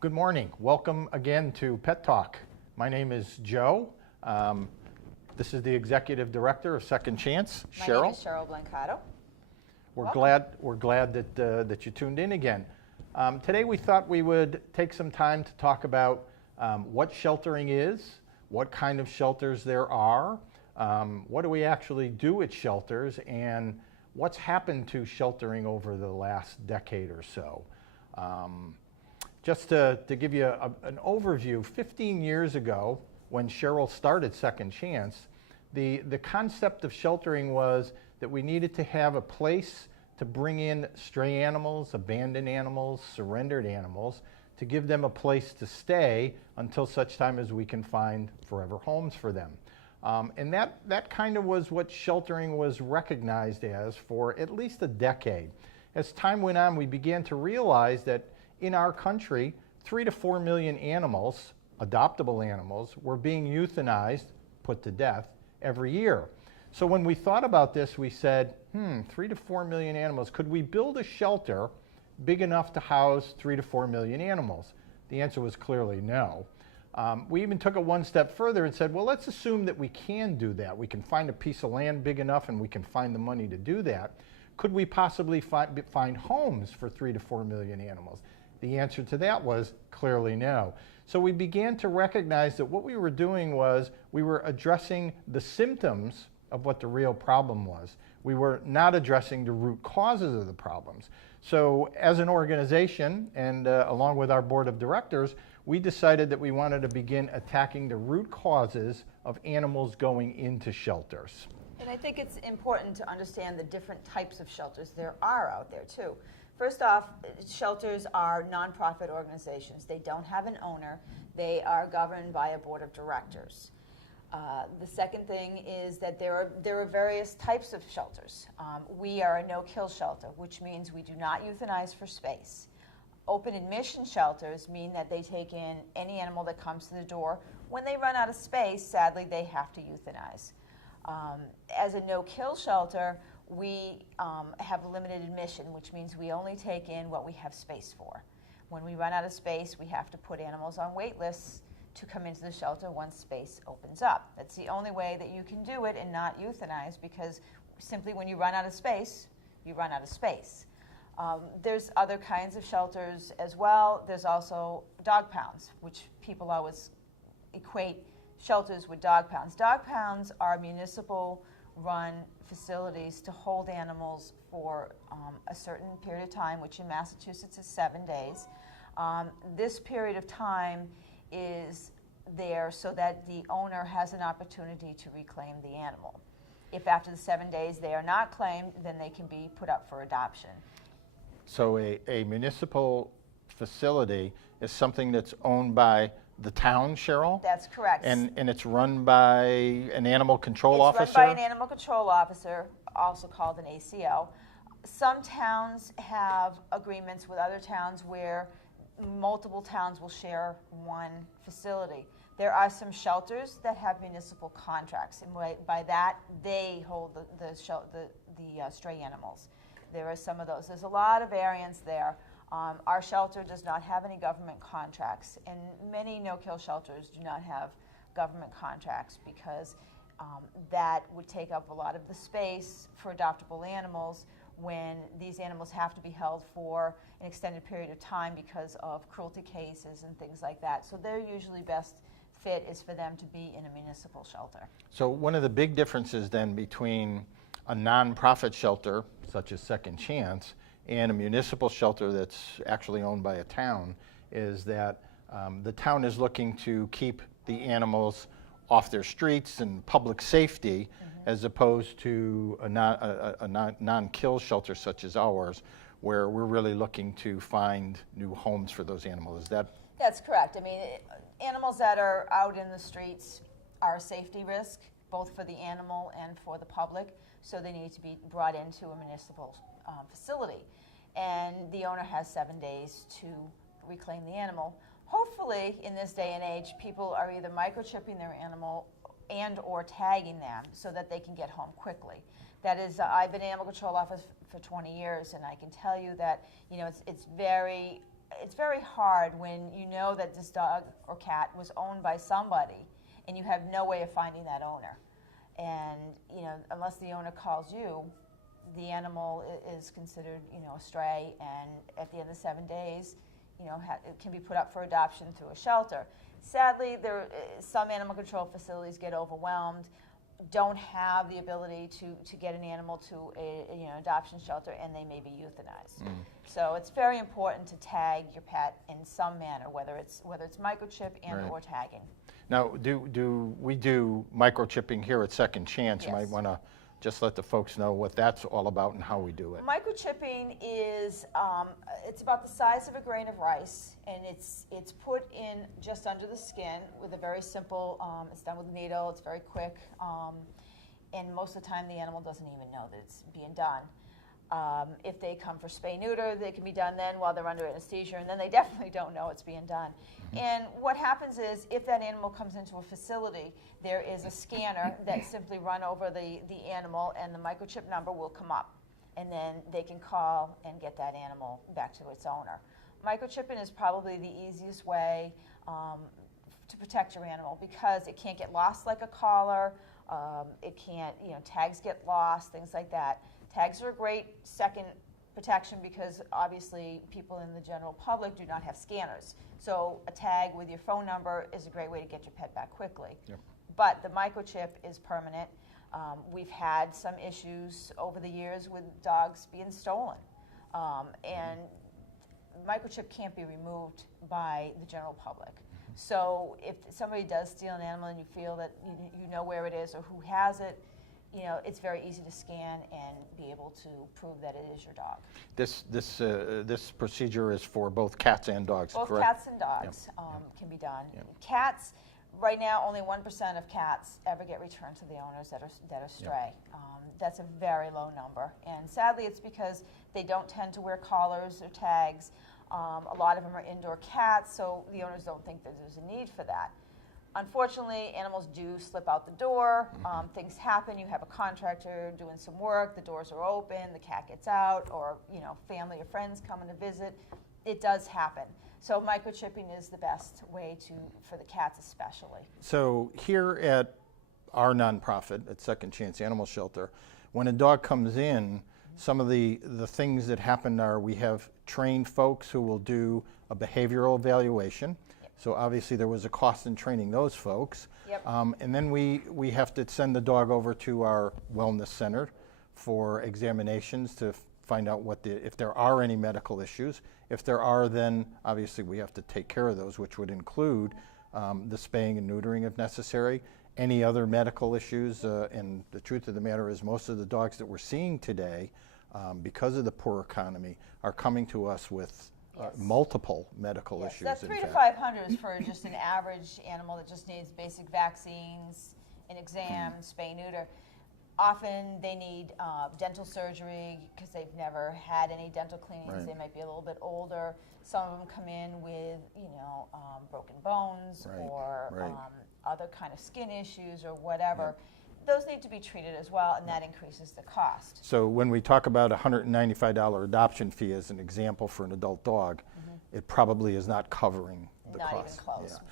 Good morning. Welcome again to Pet Talk. My name is Joe. This is the Executive Director of Second Chance, Cheryl. My name is Cheryl Blancato. We're glad that you tuned in again. Today we thought we would take some time to talk about what sheltering is, what kind of shelters there are, what do we actually do at shelters, and what's happened to sheltering over the last decade or so. Just to give you an overview, 15 years ago, when Cheryl started Second Chance, the concept of sheltering was that we needed to have a place to bring in stray animals, abandoned animals, surrendered animals, to give them a place to stay until such time as we can find forever homes for them. And that kind of was what sheltering was recognized as for at least a decade. As time went on, we began to realize that in our country, 3 to 4 million animals, adoptable animals, were being euthanized, put to death, every year. So when we thought about this, we said, 3 to 4 million animals, could we build a shelter big enough to house 3 to 4 million animals? The answer was clearly no. We even took it one step further and said, well, let's assume that we can do that. We can find a piece of land big enough and we can find the money to do that. Could we possibly find homes for 3 to 4 million animals? The answer to that was clearly no. So we began to recognize that what we were doing was we were addressing the symptoms of what the real problem was. We were not addressing the root causes of the problems. So as an organization, and along with our board of directors, we decided that we wanted to begin attacking the root causes of animals going into shelters. And I think it's important to understand the different types of shelters there are out there too. First off, shelters are nonprofit organizations. They don't have an owner. They are governed by a board of directors. The second thing is that there are various types of shelters. We are a no-kill shelter, which means we do not euthanize for space. Open admission shelters mean that they take in any animal that comes to the door. When they run out of space, sadly, they have to euthanize. As a no-kill shelter, we have limited admission, which means we only take in what we have space for. When we run out of space, we have to put animals on wait lists to come into the shelter once space opens up. That's the only way that you can do it and not euthanize, because simply when you run out of space, you run out of space. There's other kinds of shelters as well. There's also dog pounds, which people always equate shelters with dog pounds. Dog pounds are municipal-run facilities to hold animals for a certain period of time, which in Massachusetts is 7 days. This period of time is there so that the owner has an opportunity to reclaim the animal. If after the 7 days they are not claimed, then they can be put up for adoption. So a municipal facility is something that's owned by the town, Cheryl? That's correct. And it's run by an animal control officer? It's run by an animal control officer, also called an ACO. Some towns have agreements with other towns where multiple towns will share one facility. There are some shelters that have municipal contracts, and by that they hold the stray animals. There are some of those. There's a lot of variance there. Our shelter does not have any government contracts, and many no-kill shelters do not have government contracts because that would take up a lot of the space for adoptable animals when these animals have to be held for an extended period of time because of cruelty cases and things like that. So their usually best fit is for them to be in a municipal shelter. So one of the big differences then between a nonprofit shelter, such as Second Chance, and a municipal shelter that's actually owned by a town is that the town is looking to keep the animals off their streets and public safety, as opposed to a non-kill shelter such as ours, where we're really looking to find new homes for those animals. Is that? That's correct. I mean, animals that are out in the streets are a safety risk, both for the animal and for the public, so they need to be brought into a municipal facility. And the owner has 7 days to reclaim the animal. Hopefully, in this day and age, people are either microchipping their animal and or tagging them so that they can get home quickly. That is, I've been an animal control officer for 20 years, and I can tell you that, you know, it's very it's very hard when you know that this dog or cat was owned by somebody and you have no way of finding that owner. And, you know, unless the owner calls you, the animal is considered, you know, a stray, and at the end of 7 days, you know, it can be put up for adoption through a shelter. Sadly, some animal control facilities get overwhelmed, don't have the ability to get an animal to a adoption shelter, and they may be euthanized. So it's very important to tag your pet in some manner, whether it's microchip and Right. or tagging. Now, do we do microchipping here at Second Chance? You might Yes. want to just let the folks know what that's all about and how we do it. Microchipping is it's about the size of a grain of rice, and it's put in just under the skin with a very simple. It's done with a needle. It's very quick, and most of the time the animal doesn't even know that it's being done. If they come for spay-neuter, they can be done then while they're under anesthesia, and then they definitely don't know it's being done. And what happens is, if that animal comes into a facility, there is a scanner that simply run over the animal, and the microchip number will come up. And then they can call and get that animal back to its owner. Microchipping is probably the easiest way to protect your animal, because it can't get lost like a collar. It can't, tags get lost, things like that. Tags are a great second protection because obviously people in the general public do not have scanners. So a tag with your phone number is a great way to get your pet back quickly. Yep. But the microchip is permanent. We've had some issues over the years with dogs being stolen. And microchip can't be removed by the general public. So if somebody does steal an animal and you feel that you know where it is or who has it, it's very easy to scan and be able to prove that it is your dog. This procedure is for both cats and dogs, Both correct? cats and dogs can be done. Yep. Cats, right now, only 1% of cats ever get returned to the owners that are stray. That's a very low number, and sadly, it's because they don't tend to wear collars or tags. A lot of them are indoor cats, so the owners don't think that there's a need for that. Unfortunately, animals do slip out the door. Things happen. You have a contractor doing some work. The doors are open. The cat gets out, or family or friends coming to visit. It does happen. So microchipping is the best way for the cats especially. So here at our nonprofit, at Second Chance Animal Shelter, when a dog comes in, some of the things that happen are we have trained folks who will do a behavioral evaluation. So obviously there was a cost in training those folks. Yep. And then we have to send the dog over to our wellness center for examinations to find out if there are any medical issues. If there are, then obviously we have to take care of those, which would include the spaying and neutering if necessary, any other medical issues. And the truth of the matter is most of the dogs that we're seeing today, because of the poor economy, are coming to us with multiple medical issues. That in 300 to fact. 500 is for just an average animal that just needs basic vaccines, an exam, spay, neuter. Often they need dental surgery because they've never had any dental cleanings. Right. They might be a little bit older. Some of them come in with, broken bones Right, or right. Other kind of skin issues or whatever. Those need to be treated as well, and that increases the cost. So when we talk about a $195 adoption fee as an example for an adult dog, it probably is not covering the Not cost. even close. Yeah.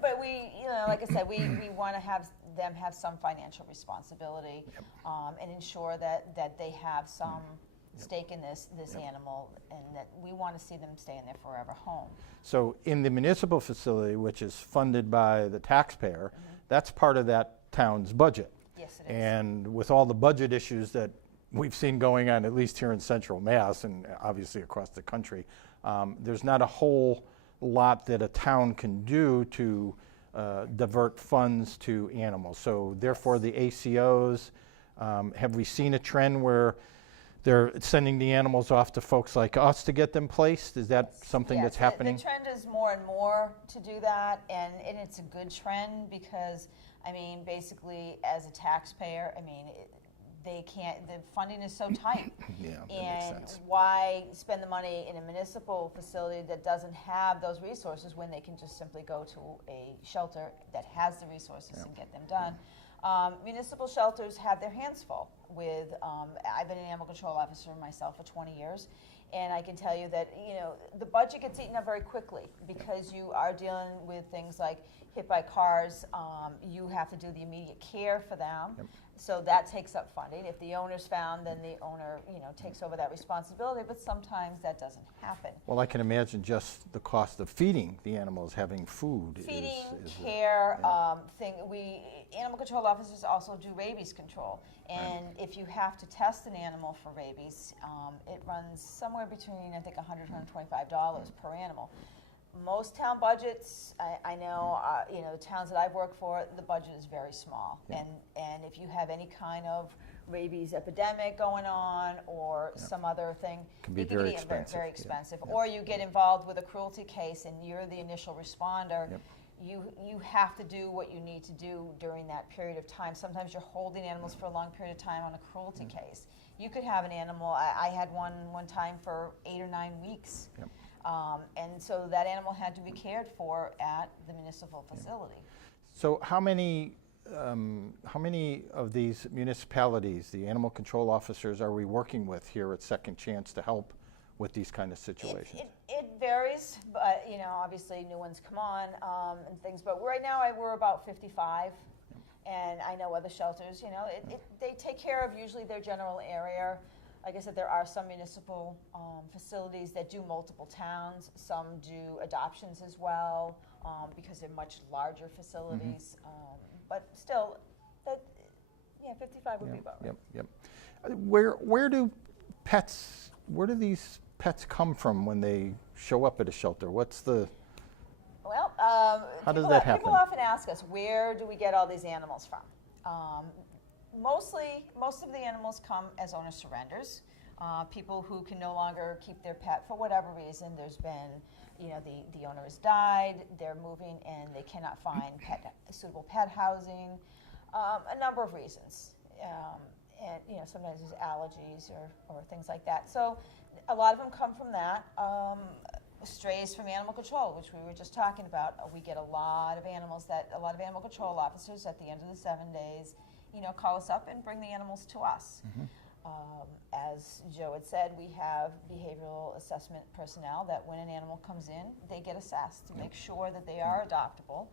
But we, like I said, we want to have them have some financial responsibility and ensure that they have some stake in this animal, and that we want to see them stay in their forever home. So in the municipal facility, which is funded by the taxpayer, that's part of that town's budget. Yes, it is. And with all the budget issues that we've seen going on, at least here in Central Mass and obviously across the country, there's not a whole lot that a town can do to divert funds to animals. So therefore the ACOs, have we seen a trend where they're sending the animals off to folks like us to get them placed? Is that something that's happening? The trend is more and more to do that, and it's a good trend because, basically as a taxpayer, they can't, the funding is so tight. Yeah, that makes And sense. why spend the money in a municipal facility that doesn't have those resources when they can just simply go to a shelter that has the resources and get them done? Municipal shelters have their hands full with, I've been an animal control officer myself for 20 years, And I can tell you that, the budget gets eaten up very quickly because you are dealing with things like hit by cars. You have to do the immediate care for them. Yep. So that takes up funding. If the owner's found, then the owner, takes over that responsibility, but sometimes that doesn't happen. Well, I can imagine just the cost of feeding the animals, having food. Feeding, is care, yeah. animal control officers also do rabies control. And if you have to test an animal for rabies, it runs somewhere between, I think, $100, $125 per animal. Most town budgets, I know, the towns that I've worked for, the budget is very small. Yeah. And if you have any kind of rabies epidemic going on or some other thing, Can be it very get expensive, very yeah. expensive. Yeah. Or you get involved with a cruelty case and you're the initial responder. Yep. You have to do what you need to do during that period of time. Sometimes you're holding animals for a long period of time on a cruelty case. You could have an animal, I had one time for 8 or 9 weeks. Yep. And so that animal had to be cared for at the municipal facility. So how many of these municipalities, the animal control officers, are we working with here at Second Chance to help with these kind of situations? It varies, but obviously new ones come on and things. But right now we're about 55, and I know other shelters. They take care of usually their general area. Like I said, there are some municipal facilities that do multiple towns. Some do adoptions as well because they're much larger facilities. But still, 55 would be about right. Yep. Where do these pets come from when they show up at a shelter? What's the Well, how does that happen? People often ask us, where do we get all these animals from? Most of the animals come as owner surrenders. People who can no longer keep their pet for whatever reason. There's been, the owner has died, they're moving and they cannot find suitable pet housing. A number of reasons. And sometimes there's allergies or things like that. So a lot of them come from that. Strays from animal control, which we were just talking about. We get a lot of animal control officers at the end of the 7 days, call us up and bring the animals to us. As Joe had said, we have behavioral assessment personnel that when an animal comes in, they get assessed to make sure that they are adoptable,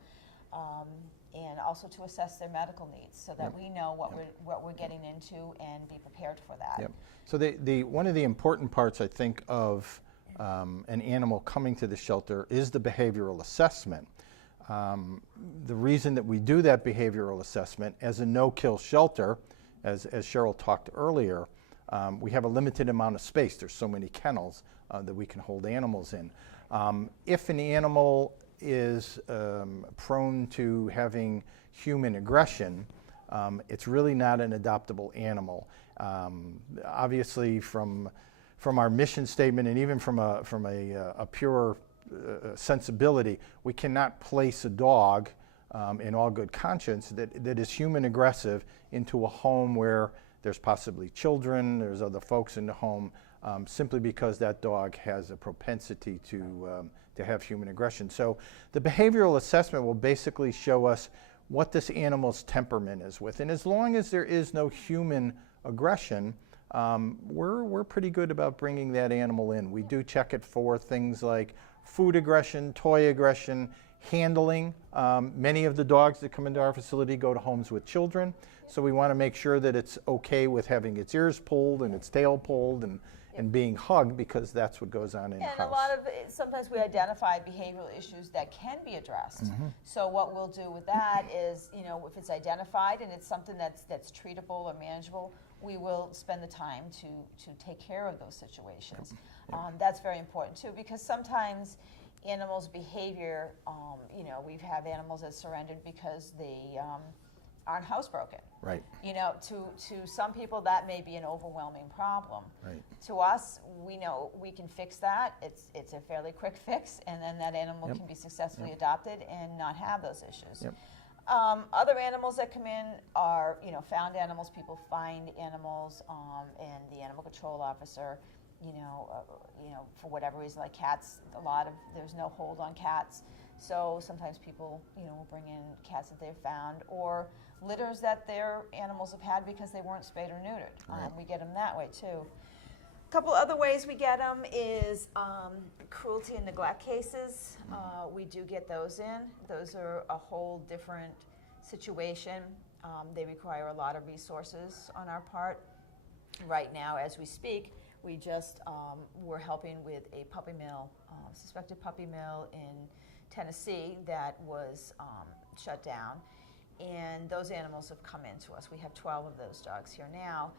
and also to assess their medical needs so that we know what we're getting into and be prepared for that. Yep. So one of the important parts, I think, of an animal coming to the shelter is the behavioral assessment. The reason that we do that behavioral assessment as a no-kill shelter, as Cheryl talked earlier, we have a limited amount of space. There's so many kennels that we can hold animals in. If an animal is prone to having human aggression, it's really not an adoptable animal. Obviously, from our mission statement and even from a pure sensibility, we cannot place a dog in all good conscience that is human aggressive into a home where there's possibly children, there's other folks in the home, simply because that dog has a propensity to have human aggression. So the behavioral assessment will basically show us what this animal's temperament is with. And as long as there is no human aggression, we're pretty good about bringing that animal in. We do check it for things like food aggression, toy aggression, handling. Many of the dogs that come into our facility go to homes with children, so we want to make sure that it's okay with having its ears pulled and its tail pulled and being hugged, because that's what goes on in the house. And a lot of sometimes we identify behavioral issues that can be addressed. So what we'll do with that is, if it's identified and it's something that's treatable or manageable, we will spend the time to take care of those situations. That's very important too, because sometimes animals' behavior, we've had animals that surrendered because they aren't housebroken. Right. To some people that may be an overwhelming problem. Right. To us, we know we can fix that. It's a fairly quick fix, and then that animal can be successfully adopted and not have those issues. Yep. Other animals that come in are, found animals. People find animals, and the animal control officer, for whatever reason, like cats, there's no hold on cats. So sometimes people, will bring in cats that they've found, or litters that their animals have had because they weren't spayed or neutered. Right. We get them that way too. couple other ways we get them is cruelty and neglect cases. We do get those in. Those are a whole different situation. They require a lot of resources on our part. Right now, as we speak, we just we're helping with a puppy mill, suspected puppy mill in Tennessee that was shut down. And those animals have come into us. We have 12 of those dogs here now.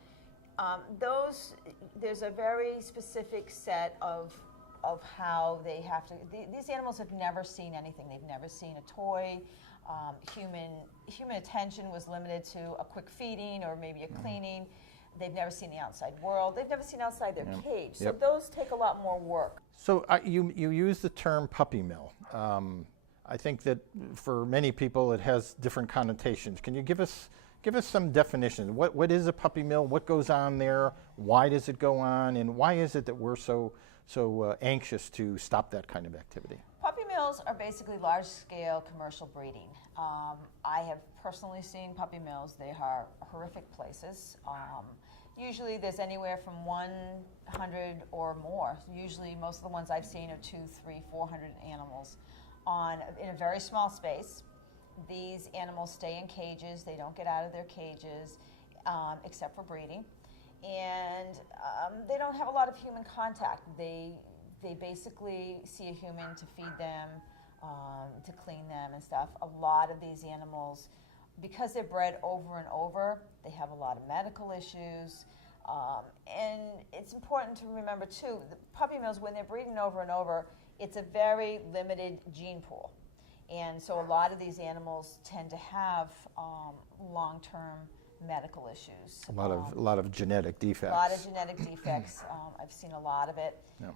There's a very specific set of how they have to. These animals have never seen anything. They've never seen a toy. Human attention was limited to a quick feeding or maybe a cleaning. They've never seen the outside world. They've never seen outside their cage. So those take a lot more work. So you use the term puppy mill. I think that for many people it has different connotations. Can you give us some definition? What is a puppy mill? What goes on there? Why does it go on? And why is it that we're so anxious to stop that kind of activity? Puppy mills are basically large-scale commercial breeding. I have personally seen puppy mills. They are horrific places. Usually there's anywhere from 100 or more. Usually most of the ones I've seen are 200, 300, 400 animals in a very small space. These animals stay in cages. They don't get out of their cages except for breeding. And they don't have a lot of human contact. They basically see a human to feed them, to clean them and stuff. A lot of these animals, because they're bred over and over, they have a lot of medical issues. And it's important to remember too, the puppy mills, when they're breeding over and over, it's a very limited gene pool. And so a lot of these animals tend to have long-term medical issues. A lot of genetic defects. A lot of genetic defects. I've seen a lot of it. Yeah.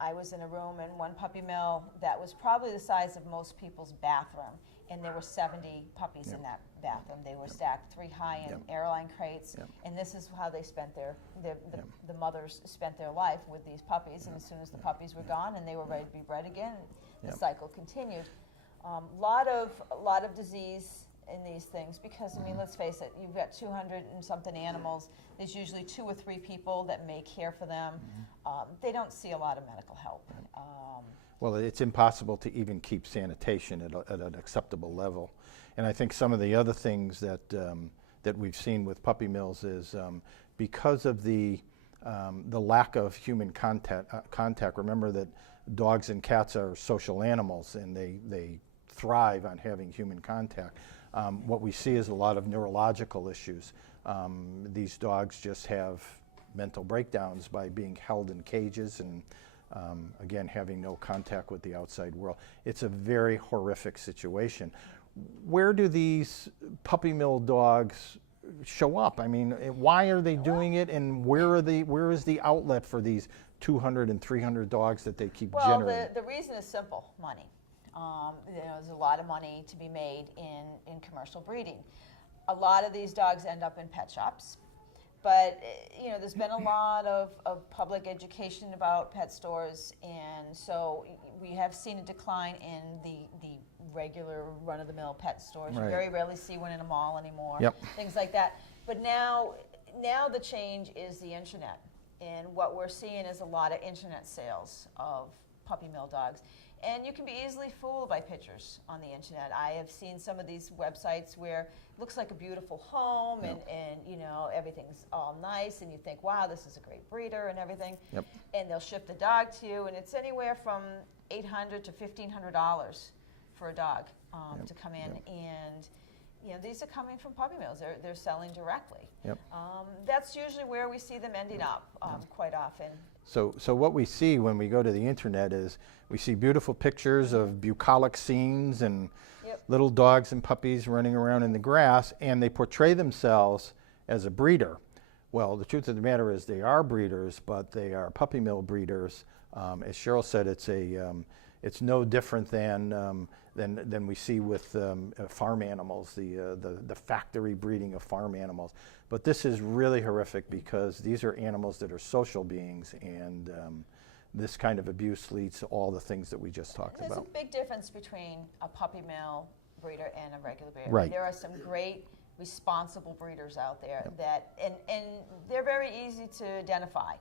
I was in a room in one puppy mill that was probably the size of most people's bathroom, and there were 70 puppies in that bathroom. They were stacked 3 high in airline crates, and this is how they spent the mothers spent their life with these puppies. And as soon as the puppies were gone and they were ready to be bred again, the cycle continued. Lot of disease in these things because, I mean, let's face it, you've got 200 and something animals. There's usually 2 or 3 people that may care for them. They don't see a lot of medical help. Well, it's impossible to even keep sanitation at an acceptable level. And I think some of the other things that we've seen with puppy mills is because of the lack of human contact. Remember that dogs and cats are social animals, and they thrive on having human contact. What we see is a lot of neurological issues. These dogs just have mental breakdowns by being held in cages and again, having no contact with the outside world. It's a very horrific situation. Where do these puppy mill dogs show up? I mean, why are they doing it, and where is the outlet for these 200 and 300 dogs that they keep generating? Well, the reason is simple: money. There's a lot of money to be made in commercial breeding. A lot of these dogs end up in pet shops. But there's been a lot of public education about pet stores, and so we have seen a decline in the regular run-of-the-mill pet stores. Right. You very rarely see one in a mall anymore. Yep. Things like that. But now the change is the internet, and what we're seeing is a lot of internet sales of puppy mill dogs. And you can be easily fooled by pictures on the internet. I have seen some of these websites where it looks like a beautiful home and everything's all nice, and you think, wow, this is a great breeder and everything. Yep. And they'll ship the dog to you, and it's anywhere from $800 to $1,500 for a dog to come in. And these are coming from puppy mills. They're selling directly. Yep. That's usually where we see them ending up quite often. So what we see when we go to the internet is we see beautiful pictures of bucolic scenes and little dogs and puppies running around in the grass, and they portray themselves as a breeder. Well, the truth of the matter is they are breeders, but they are puppy mill breeders. As Cheryl said, it's no different than we see with farm animals, the factory breeding of farm animals. But this is really horrific because these are animals that are social beings, and this kind of abuse leads to all the things that we just talked about. There's a big difference between a puppy mill breeder and a regular breeder. Right. There are some great responsible breeders out there that, and they're very easy to identify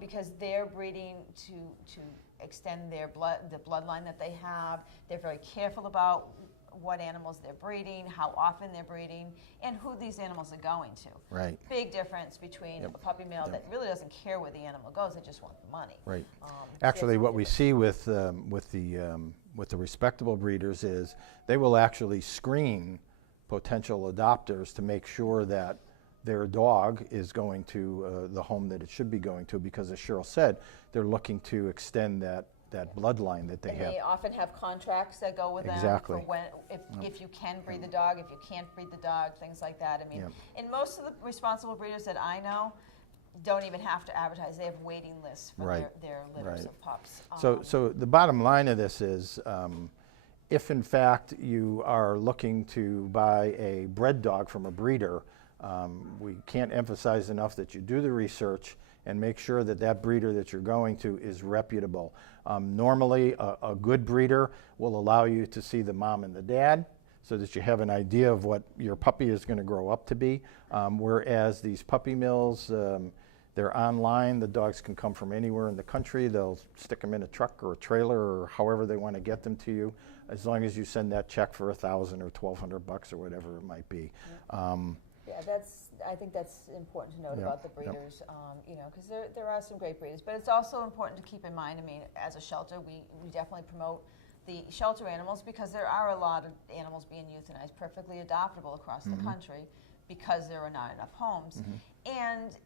because they're breeding to extend their the bloodline that they have. They're very careful about what animals they're breeding, how often they're breeding, and who these animals are going to. Right. Big difference between a puppy mill that really doesn't care where the animal goes; they just want the money. Right. Actually, Actually, what we see with the respectable breeders is they will actually screen potential adopters to make sure that their dog is going to the home that it should be going to, because as Cheryl said, they're looking to extend that bloodline that they and have. they often have contracts that go with Exactly. them for when, if you can breed the dog, if you can't breed the dog, things like that. I mean, and most of the responsible breeders that I know don't even have to advertise. They have waiting lists for their litters of pups. So the bottom line of this is, if in fact you are looking to buy a bred dog from a breeder, we can't emphasize enough that you do the research and make sure that that breeder that you're going to is reputable. Normally, a good breeder will allow you to see the mom and the dad so that you have an idea of what your puppy is going to grow up to be. Whereas these puppy mills, they're online. The dogs can come from anywhere in the country. They'll stick them in a truck or a trailer or however they want to get them to you, as long as you send that check for $1,000 or $1,200 or whatever it might be. Yeah, I think that's important to note about the breeders, you know, because there are some great breeders. But it's also important to keep in mind, I mean, as a shelter, we definitely promote the shelter animals because there are a lot of animals being euthanized, perfectly adoptable across the country because there are not enough homes. And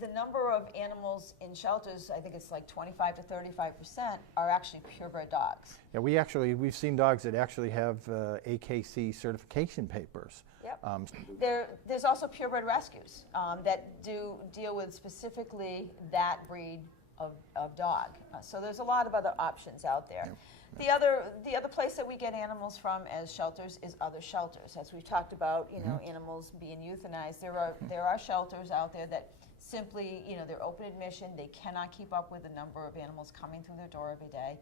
the number of animals in shelters, I think it's like 25 to 35%, are actually purebred dogs. Yeah, we've seen dogs that actually have AKC certification papers. Yep. There's also purebred rescues that do deal with specifically that breed of dog. So there's a lot of other options out there. Yep. The other place that we get animals from as shelters is other shelters. As we've talked about, you know, animals being euthanized, there are shelters out there that simply, you know, they're open admission. They cannot keep up with the number of animals coming through their door every day,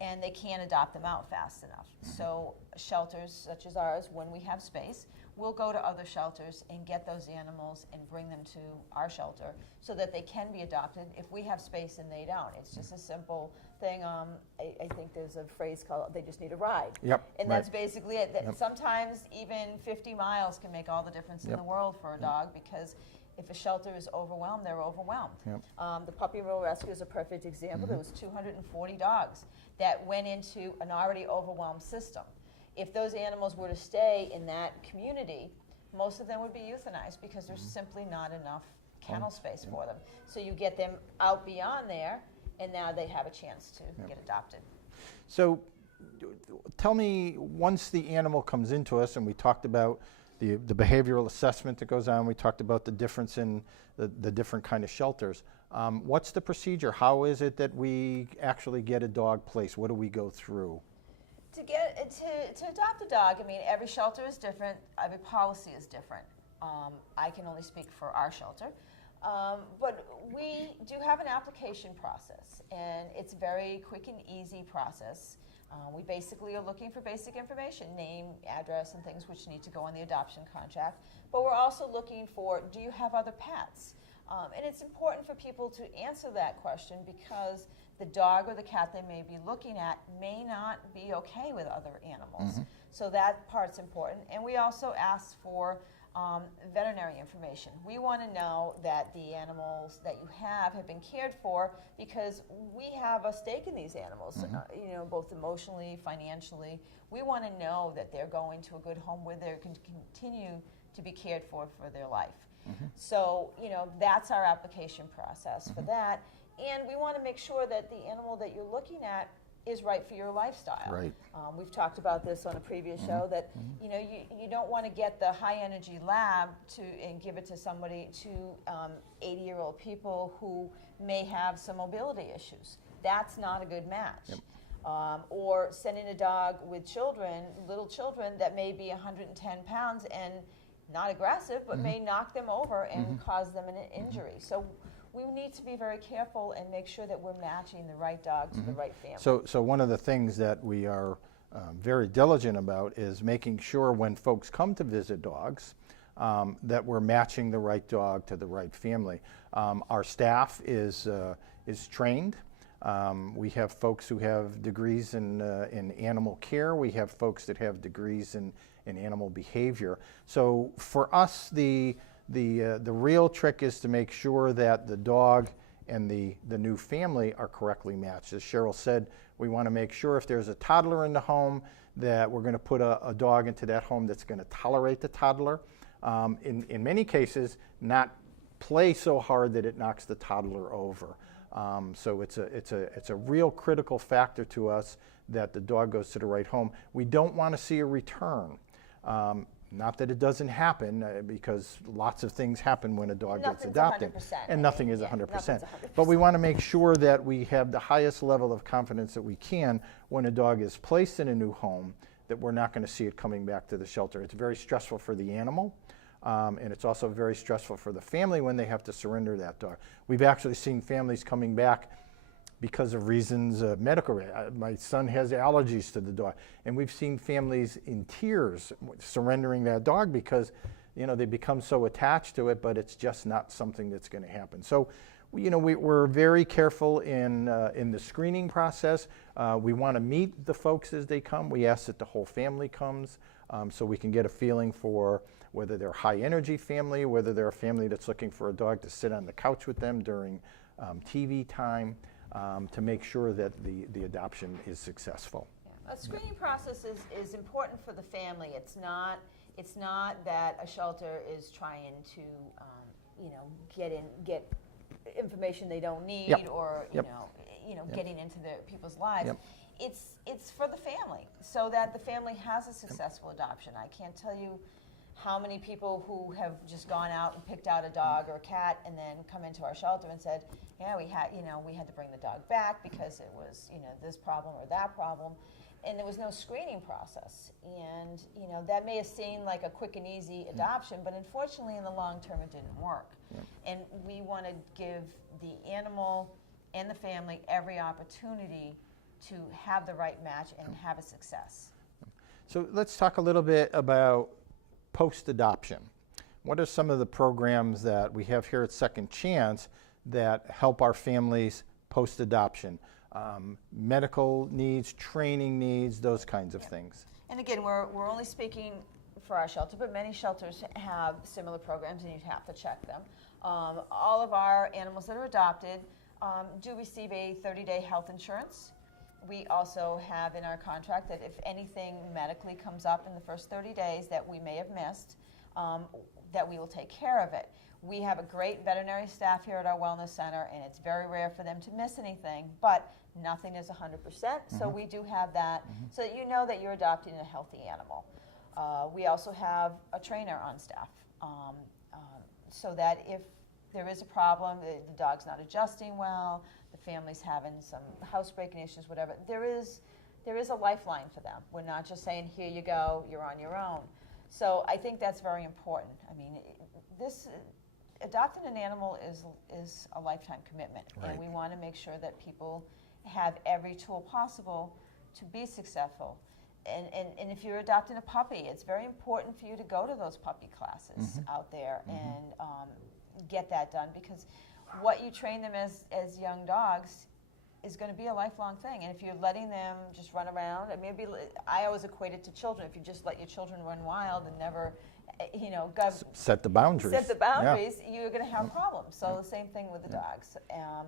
and they can't adopt them out fast enough. So shelters such as ours, when we have space, we'll go to other shelters and get those animals and bring them to our shelter so that they can be adopted if we have space and they don't. It's just a simple thing. I think there's a phrase called, they just need a ride. Yep. And that's basically it. Sometimes even 50 miles can make all the difference in the world for a dog, because if a shelter is overwhelmed, they're overwhelmed. Yep. The Puppy Mill Rescue is a perfect example. There was 240 dogs that went into an already overwhelmed system. If those animals were to stay in that community, most of them would be euthanized because there's simply not enough kennel space for them. So you get them out beyond there, and now they have a chance to get adopted. So tell me, once the animal comes into us, and we talked about the behavioral assessment that goes on, we talked about the difference in the different kind of shelters. What's the procedure? How is it that we actually get a dog placed? What do we go through? To adopt a dog, I mean, every shelter is different, every policy is different. I can only speak for our shelter. But we do have an application process, and it's a very quick and easy process. We basically are looking for basic information, name, address, and things which need to go on the adoption contract. But we're also looking for, do you have other pets? And it's important for people to answer that question because the dog or the cat they may be looking at may not be okay with other animals. So that part's important. And we also ask for veterinary information. We want to know that the animals that you have been cared for, because we have a stake in these animals, you know, both emotionally, financially. We want to know that they're going to a good home where they can continue to be cared for their life. So, you know, that's our application process for that. And we want to make sure that the animal that you're looking at is right for your lifestyle. Right. We've talked about this on a previous show that you know you don't want to get the high energy lab and give it to somebody, to 80-year-old people who may have some mobility issues. That's not a good match. Or sending a dog with children, little children that may be 110 pounds and not aggressive, but may knock them over and cause them an injury. So we need to be very careful and make sure that we're matching the right dog to the right family. So one of the things that we are very diligent about is making sure when folks come to visit dogs that we're matching the right dog to the right family. Our staff is trained. We have folks who have degrees in animal care. We have folks that have degrees in animal behavior. So for us, the real trick is to make sure that the dog and the new family are correctly matched. As Cheryl said, we want to make sure if there's a toddler in the home that we're going to put a dog into that home that's going to tolerate the toddler. In many cases, not play so hard that it knocks the toddler over. So it's a real critical factor to us that the dog goes to the right home. We don't want to see a return. Not that it doesn't happen, because lots of things happen when a dog gets adopted. 100%. And nothing is 100%. Nothing's 100%. But we want to make sure that we have the highest level of confidence that we can when a dog is placed in a new home, that we're not going to see it coming back to the shelter. It's very stressful for the animal. And it's also very stressful for the family when they have to surrender that dog. We've actually seen families coming back because of reasons, medical. My son has allergies to the dog, and we've seen families in tears surrendering that dog because, they become so attached to it, but it's just not something that's going to happen. So, we're very careful in the screening process. We want to meet the folks as they come. We ask that the whole family comes, so we can get a feeling for whether they're high energy family, whether they're a family that's looking for a dog to sit on the couch with them during TV time, to make sure that the adoption is successful. Yeah. A screening process is important for the family. It's not that a shelter is trying to get information they don't need. Yep. Or Yep. getting into people's lives. Yep. It's for the family, so that the family has a successful adoption. I can't tell you how many people who have just gone out and picked out a dog or a cat and then come into our shelter and said, yeah, we had to bring the dog back because it was, this problem or that problem, and there was no screening process. And, that may have seemed like a quick and easy adoption, but unfortunately in the long term it didn't work. And we want to give the animal and the family every opportunity to have the right match and have a success. So let's talk a little bit about post-adoption. What are some of the programs that we have here at Second Chance that help our families post-adoption? Medical needs, training needs, those kinds of things. And again, we're only speaking for our shelter, but many shelters have similar programs, and you have to check them. All of our animals that are adopted do receive a 30-day health insurance. We also have in our contract that if anything medically comes up in the first 30 days that we may have missed, that we will take care of it. We have a great veterinary staff here at our wellness center, and it's very rare for them to miss anything, but nothing is 100%, so we do have that, so that you know that you're adopting a healthy animal. We also have a trainer on staff, so that if there is a problem, the dog's not adjusting well, the family's having some housebreaking issues, whatever, there is a lifeline for them. We're not just saying, here you go, you're on your own. So I think that's very important. I mean, adopting an animal is a lifetime commitment, Right. and we want to make sure that people have every tool possible to be successful. And if you're adopting a puppy, it's very important for you to go to those puppy classes out there and get that done, because what you train them as young dogs is going to be a lifelong thing. And if you're letting them just run around, and maybe I always equate it to children. If you just let your children run wild and never, set the boundaries. You're going to have problems. So the same thing with the dogs.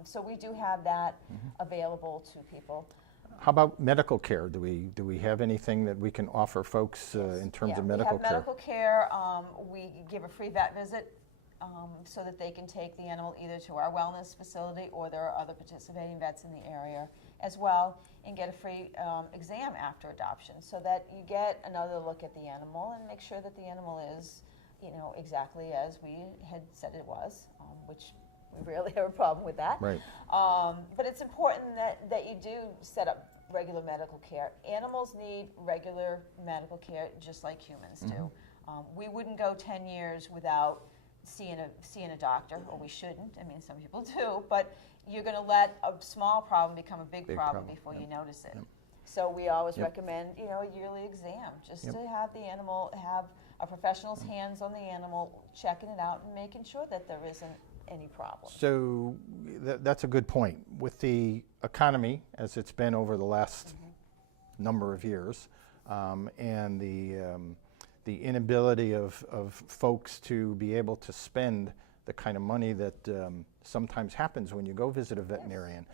So we do have that available to people. How about medical care? Do we have anything that we can offer folks in terms of medical we have care? medical care. We give a free vet visit so that they can take the animal either to our wellness facility, or there are other participating vets in the area as well, and get a free exam after adoption, so that you get another look at the animal and make sure that the animal is, exactly as we had said it was, which we rarely have a problem with that. Right. But it's important that you do set up regular medical care. Animals need regular medical care just like humans do. We wouldn't go 10 years without seeing a doctor, or we shouldn't. I mean, some people do, but you're going to let a small problem become a big problem before you notice it. So we always Yep. recommend, a yearly exam, just Yep. to have the animal, have a professional's hands on the animal, checking it out and making sure that there isn't any problem. So that's a good point. With the economy, as it's been over the last number of years, and the inability of folks to be able to spend the kind of money that sometimes happens when you go visit a veterinarian,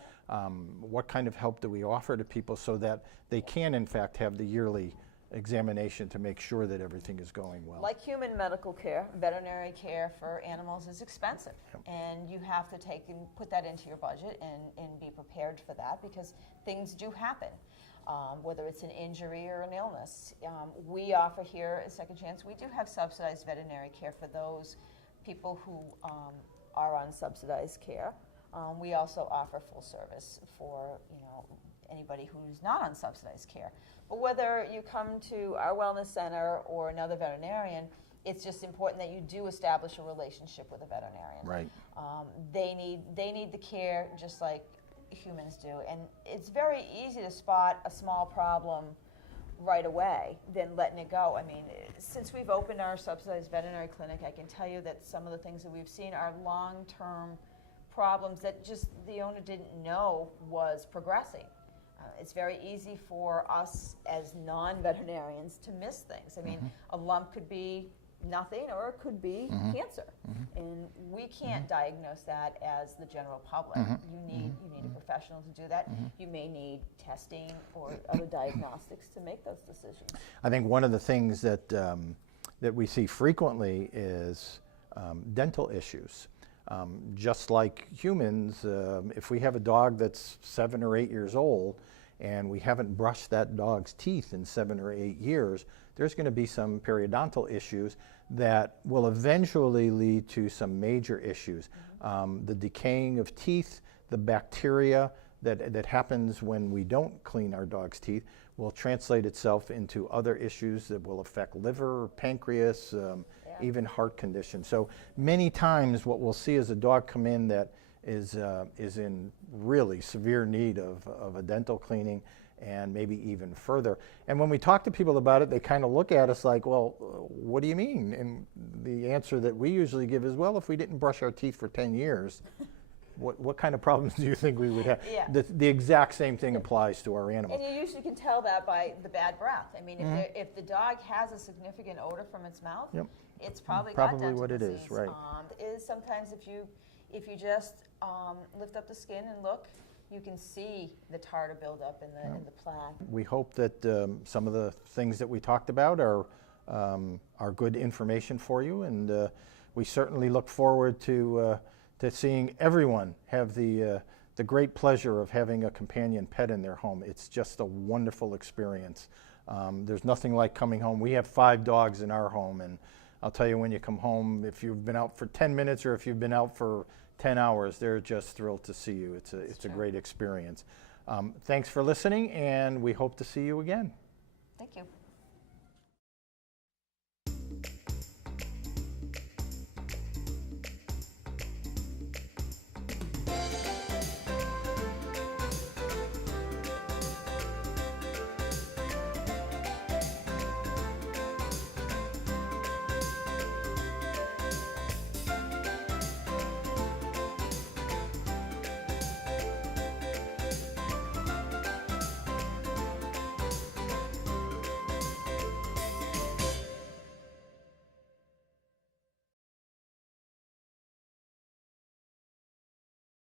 what kind of help do we offer to people so that they can, in fact, have the yearly examination to make sure that everything is going well? Like human medical care, veterinary care for animals is expensive. And you have to take and put that into your budget and be prepared for that, because things do happen, whether it's an injury or an illness. We offer here at Second Chance, we do have subsidized veterinary care for those people who are on subsidized care. We also offer full service for anybody who's not on subsidized care. But whether you come to our wellness center or another veterinarian, it's just important that you do establish a relationship with a veterinarian. Right. They need the care just like humans do, and it's very easy to spot a small problem right away than letting it go. I mean, since we've opened our subsidized veterinary clinic, I can tell you that some of the things that we've seen are long-term problems that just the owner didn't know was progressing. It's very easy for us as non-veterinarians to miss things. I mean, a lump could be nothing or it could be cancer. And we can't diagnose that as the general public. You need a professional to do that. You may need testing or other diagnostics to make those decisions. I think one of the things that that we see frequently is dental issues. Just like humans, if we have a dog that's 7 or 8 years old and we haven't brushed that dog's teeth in 7 or 8 years, there's going to be some periodontal issues that will eventually lead to some major issues. The decaying of teeth, the bacteria that happens when we don't clean our dog's teeth will translate itself into other issues that will affect liver, pancreas, even heart conditions. So many times what we'll see is a dog come in that is in really severe need of a dental cleaning, and maybe even further. And when we talk to people about it, they kind of look at us like, well, what do you mean? And the answer that we usually give is, well, if we didn't brush our teeth for 10 years, what kind of problems do you think we would have? Yeah. The exact same thing applies to our animals. And you usually can tell that by the bad breath. I mean, if the dog has a significant odor from its mouth, it's probably got dental what it is, disease. right. Is sometimes if you just lift up the skin and look, you can see the tartar buildup in the plaque. We hope that some of the things that we talked about are good information for you, and we certainly look forward to seeing everyone have the great pleasure of having a companion pet in their home. It's just a wonderful experience. There's nothing like coming home. We have 5 dogs in our home, and I'll tell you, when you come home, if you've been out for 10 minutes or if you've been out for 10 hours, they're just thrilled to see you. It's a great experience. Thanks for listening, and we hope to see you again. Thank you.